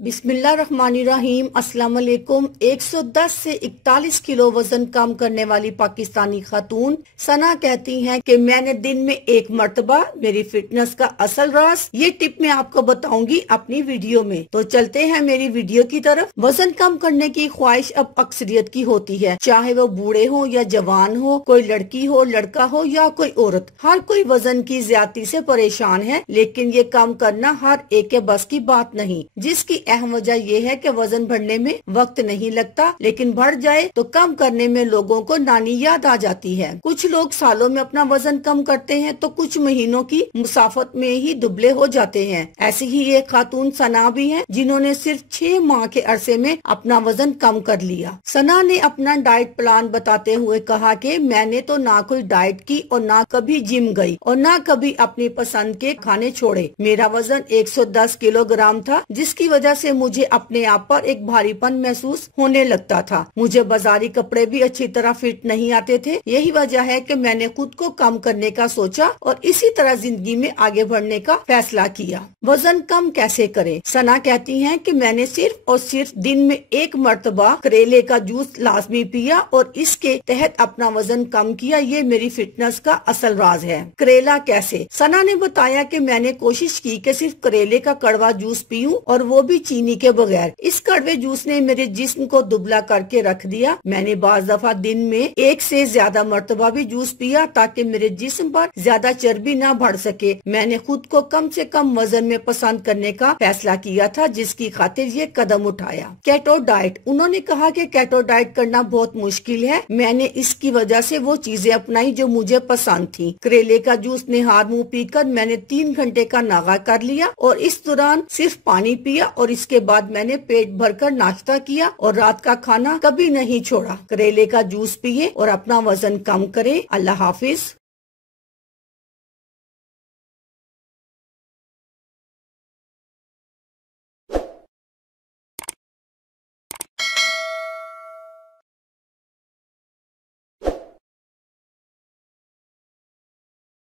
बिस्मिल्लाहिर्रहमानिर्रहीम। अस्सलाम वालेकुम। 110 से 41 किलो वजन कम करने वाली पाकिस्तानी खातून सना कहती हैं कि मैंने दिन में एक मर्तबा मेरी फिटनेस का असल राज, ये टिप मैं आपको बताऊंगी अपनी वीडियो में। तो चलते हैं मेरी वीडियो की तरफ। वजन कम करने की ख्वाहिश अब अक्सरियत की होती है, चाहे वो बूढ़े हो या जवान हो, कोई लड़की हो, लड़का हो या कोई औरत। हर कोई वजन की ज्यादती से परेशान है, लेकिन ये कम करना हर एक के बस की बात नहीं। जिसकी अहम वजह यह है कि वजन बढ़ने में वक्त नहीं लगता, लेकिन बढ़ जाए तो कम करने में लोगों को नानी याद आ जाती है। कुछ लोग सालों में अपना वजन कम करते हैं तो कुछ महीनों की मुसाफत में ही दुबले हो जाते हैं। ऐसी ही एक खातून सना भी है, जिन्होंने सिर्फ 6 माह के अरसे में अपना वजन कम कर लिया। सना ने अपना डाइट प्लान बताते हुए कहा कि मैंने तो ना कोई डाइट की और ना कभी जिम गई और ना कभी अपनी पसंद के खाने छोड़े। मेरा वजन 110 किलोग्राम था, जिसकी वजह से मुझे अपने आप पर एक भारीपन महसूस होने लगता था। मुझे बाजारी कपड़े भी अच्छी तरह फिट नहीं आते थे। यही वजह है कि मैंने खुद को कम करने का सोचा और इसी तरह जिंदगी में आगे बढ़ने का फैसला किया। वजन कम कैसे करें? सना कहती हैं कि मैंने सिर्फ और सिर्फ दिन में एक मर्तबा करेले का जूस लाजमी पिया और इसके तहत अपना वजन कम किया। ये मेरी फिटनेस का असल राज है। करेला कैसे? सना ने बताया कि मैंने कोशिश की कि सिर्फ करेले का कड़वा जूस पीऊं और वो भी चीनी के बगैर। इस कड़वे जूस ने मेरे जिस्म को दुबला करके रख दिया। मैंने बाज दफा दिन में 1 से ज्यादा मर्तबा भी जूस पिया ताकि मेरे जिस्म पर ज्यादा चर्बी ना बढ़ सके। मैंने खुद को कम से कम वजन में पसंद करने का फैसला किया था, जिसकी खातिर ये कदम उठाया। Keto diet. उन्होंने कहा कि केटो डाइट करना बहुत मुश्किल है। मैंने इसकी वजह से वो चीजें अपनाई जो मुझे पसंद थी। करेले का जूस निहार मुँह पीकर मैंने 3 घंटे का नागा कर लिया और इस दौरान सिर्फ पानी पिया और इसके बाद मैंने पेट भरकर नाश्ता किया और रात का खाना कभी नहीं छोड़ा। करेले का जूस पिए और अपना वजन कम करें। अल्लाह हाफिज।